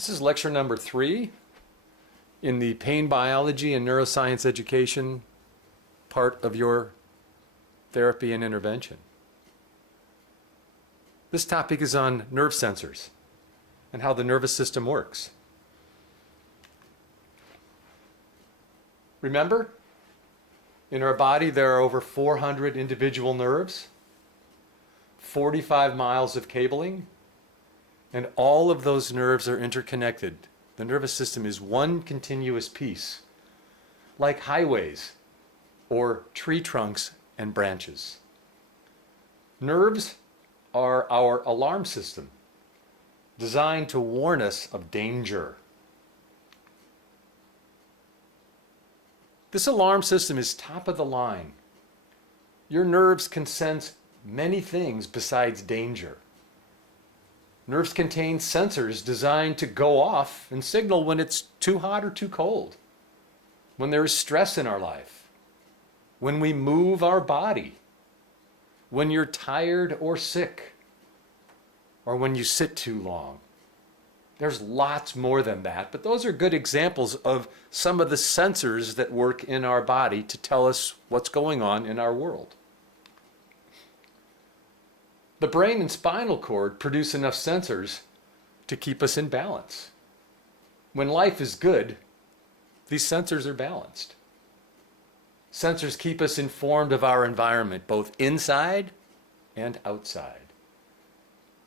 This is lecture number 3 in the pain biology and neuroscience education part of your therapy and intervention. This topic is on nerve sensors and how the nervous system works. Remember, in our body there are over 400 individual nerves, 45 miles of cabling, and all of those nerves are interconnected. The nervous system is one continuous piece, like highways or tree trunks and branches. Nerves are our alarm system, designed to warn us of danger. This alarm system is top of the line. Your nerves can sense many things besides danger. Nerves contain sensors designed to go off and signal when it's too hot or too cold, when there is stress in our life, when we move our body, when you're tired or sick, or when you sit too long. There's lots more than that, but those are good examples of some of the sensors that work in our body to tell us what's going on in our world. The brain and spinal cord produce enough sensors to keep us in balance. When life is good, these sensors are balanced. Sensors keep us informed of our environment, both inside and outside.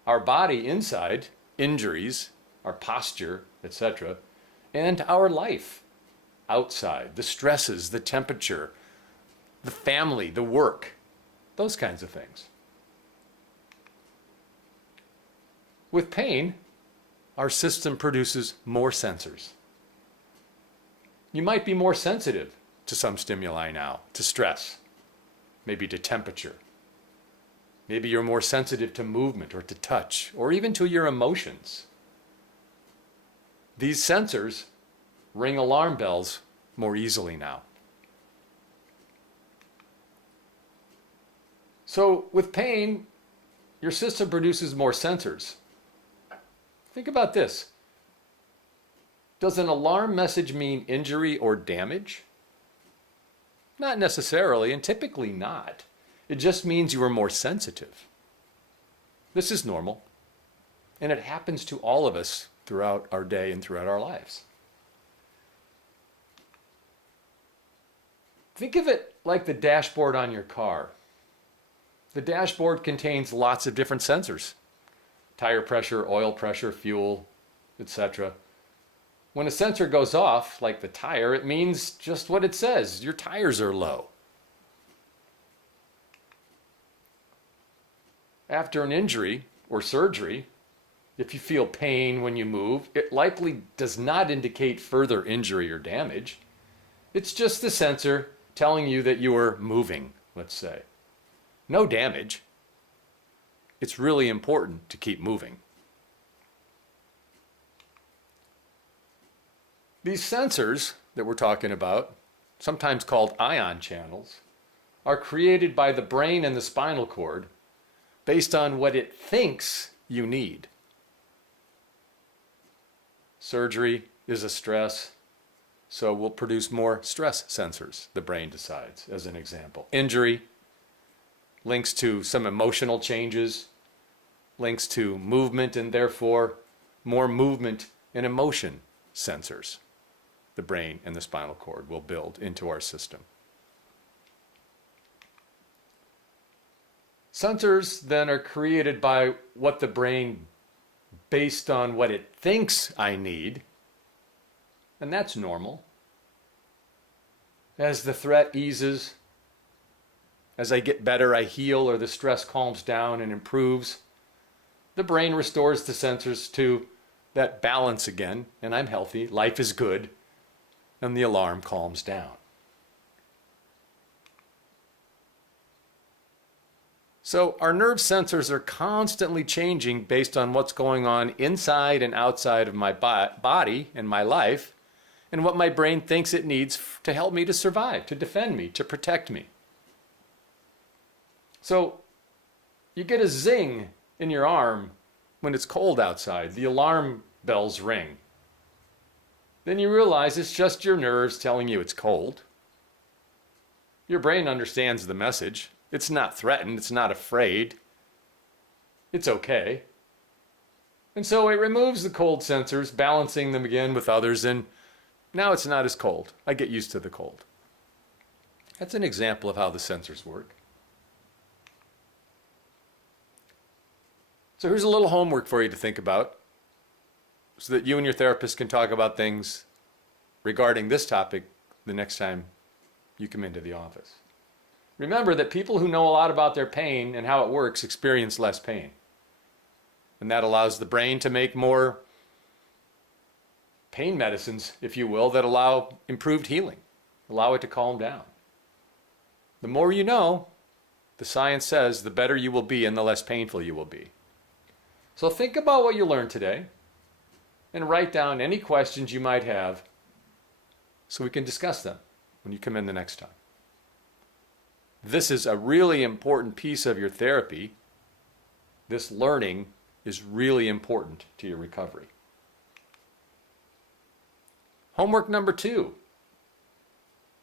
Our body inside, injuries, our posture, etc., and our life outside, the stresses, the temperature, the family, the work, those kinds of things. With pain, our system produces more sensors. You might be more sensitive to some stimuli now, to stress, maybe to temperature. Maybe you're more sensitive to movement or to touch, or even to your emotions. These sensors ring alarm bells more easily now. So with pain, your system produces more sensors. Think about this. Does an alarm message mean injury or damage? Not necessarily, and typically not. It just means you are more sensitive. This is normal, and it happens to all of us throughout our day and throughout our lives. Think of it like the dashboard on your car. The dashboard contains lots of different sensors. Tire pressure, oil pressure, fuel, etc. When a sensor goes off, like the tire, it means just what it says. Your tires are low. After an injury or surgery, if you feel pain when you move, it likely does not indicate further injury or damage. It's just the sensor telling you that you are moving, let's say. No damage. It's really important to keep moving. These sensors that we're talking about, sometimes called ion channels, are created by the brain and the spinal cord based on what it thinks you need. Surgery is a stress, so we'll produce more stress sensors, the brain decides, as an example. Injury links to some emotional changes, links to movement, and therefore more movement and emotion sensors the brain and the spinal cord will build into our system. Sensors then are created by what the brain, based on what it thinks I need, and that's normal. As the threat eases, as I get better, I heal, or the stress calms down and improves, the brain restores the sensors to that balance again, and I'm healthy, life is good, and the alarm calms down. So our nerve sensors are constantly changing based on what's going on inside and outside of my body and my life, and what my brain thinks it needs to help me to survive, to defend me, to protect me. So you get a zing in your arm when it's cold outside. The alarm bells ring. then you realize it's just your nerves telling you it's cold. Your brain understands the message. It's not threatened, it's not afraid. It's okay. And so it removes the cold sensors, balancing them again with others, and now it's not as cold. I get used to the cold. That's an example of how the sensors work. So here's a little homework for you to think about so that you and your therapist can talk about things regarding this topic the next time you come into the office. Remember that people who know a lot about their pain and how it works experience less pain. And that allows the brain to make more pain medicines, if you will, that allow improved healing, allow it to calm down. The more you know, the science says, the better you will be and the less painful you will be. So think about what you learned today and write down any questions you might have so we can discuss them when you come in the next time. This is a really important piece of your therapy. This learning is really important to your recovery. Homework number 2.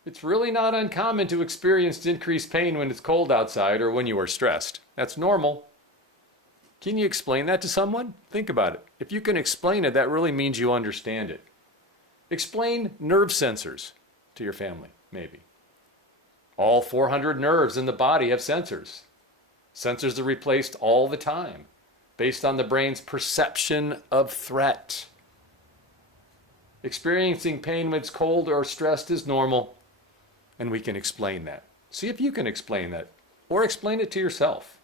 It's really not uncommon to experience increased pain when it's cold outside or when you are stressed. That's normal. Can you explain that to someone? Think about it. If you can explain it, that really means you understand it. Explain nerve sensors to your family, maybe. All 400 nerves in the body have sensors. Sensors are replaced all the time based on the brain's perception of threat. Experiencing pain when it's cold or stressed is normal, and we can explain that. See if you can explain that, or explain it to yourself.